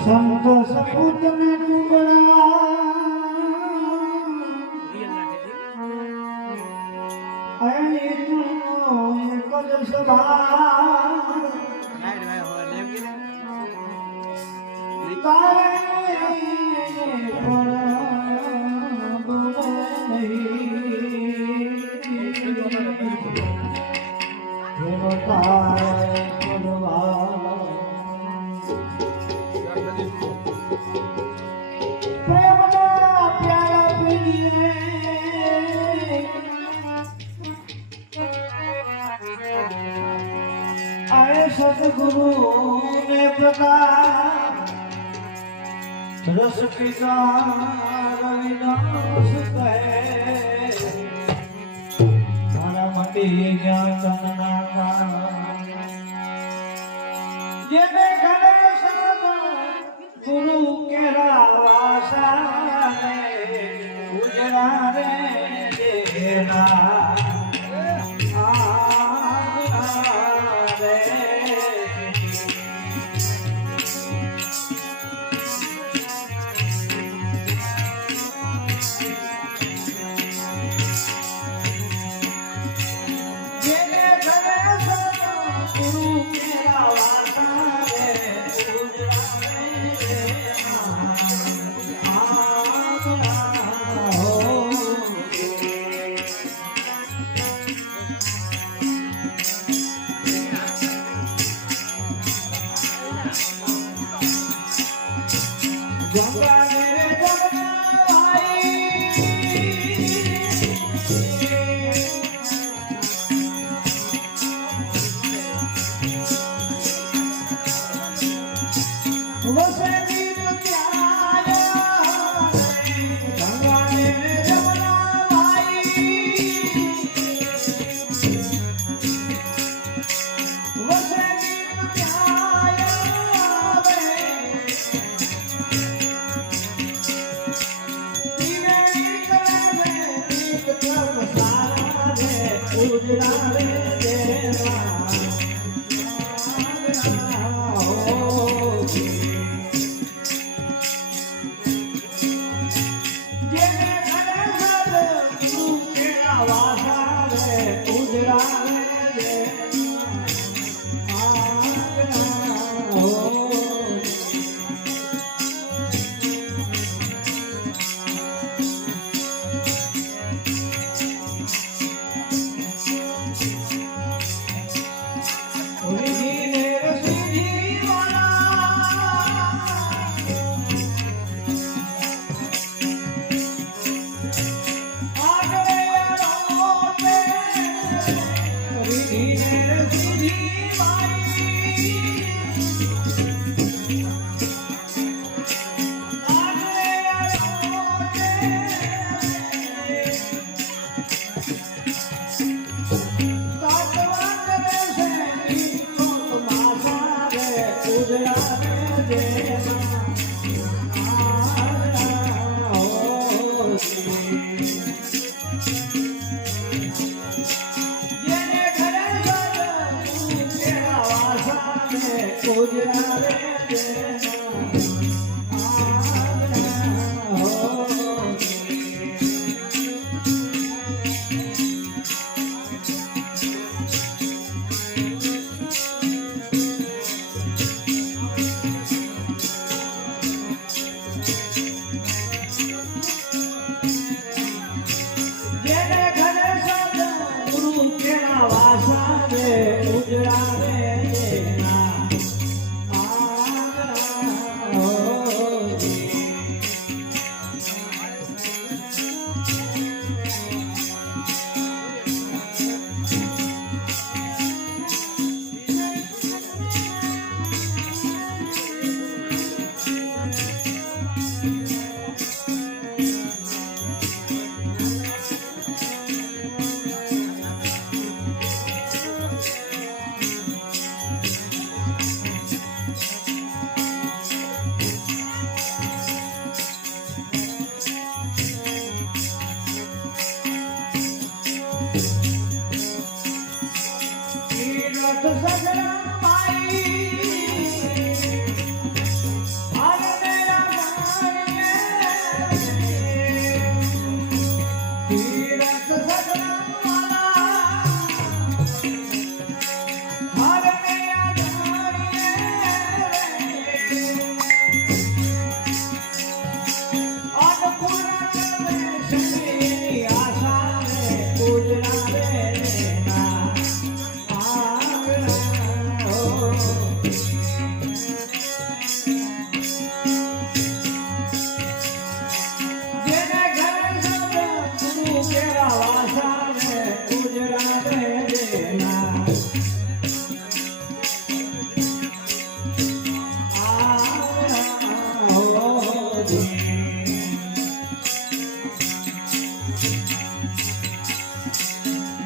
સંત સપૂત ને ટુકડા સદગુરુ ને પ્રકાશ રસ પિતા રવિદાસ મારા મટી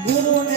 ગુરુને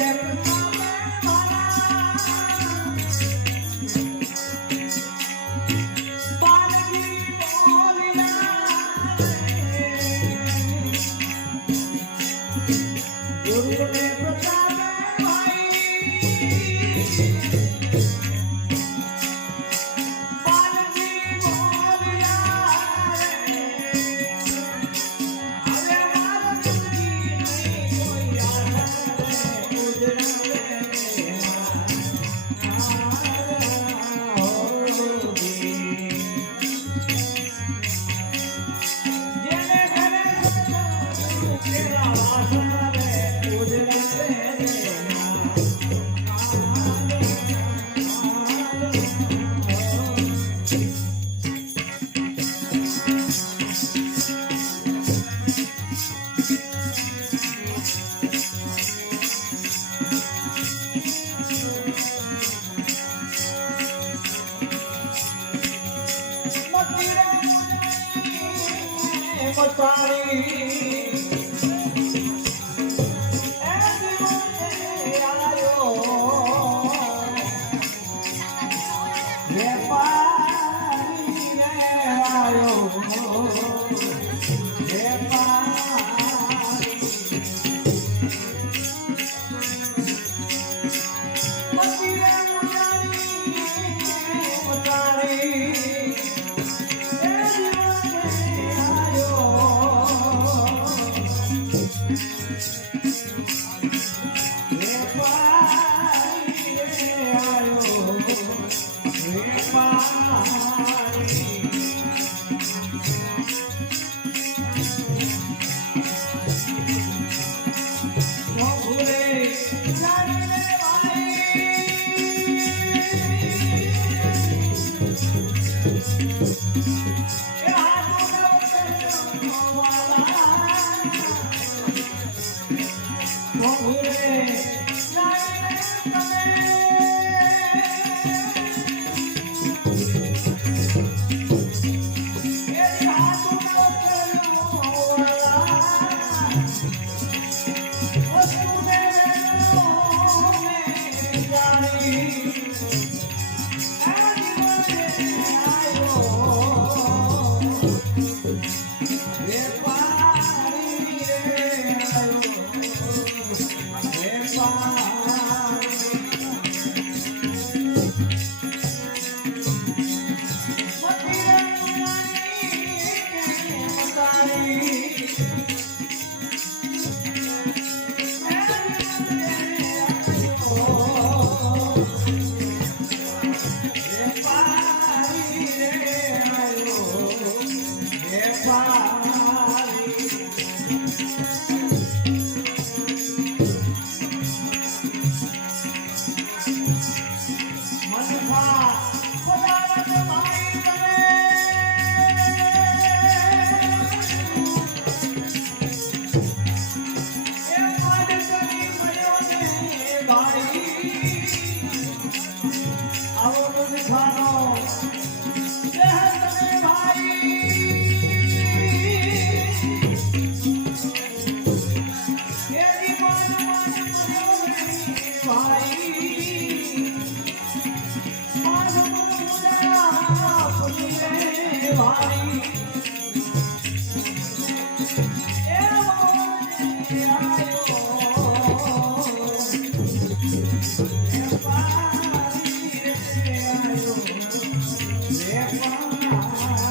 Thanks.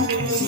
Dios.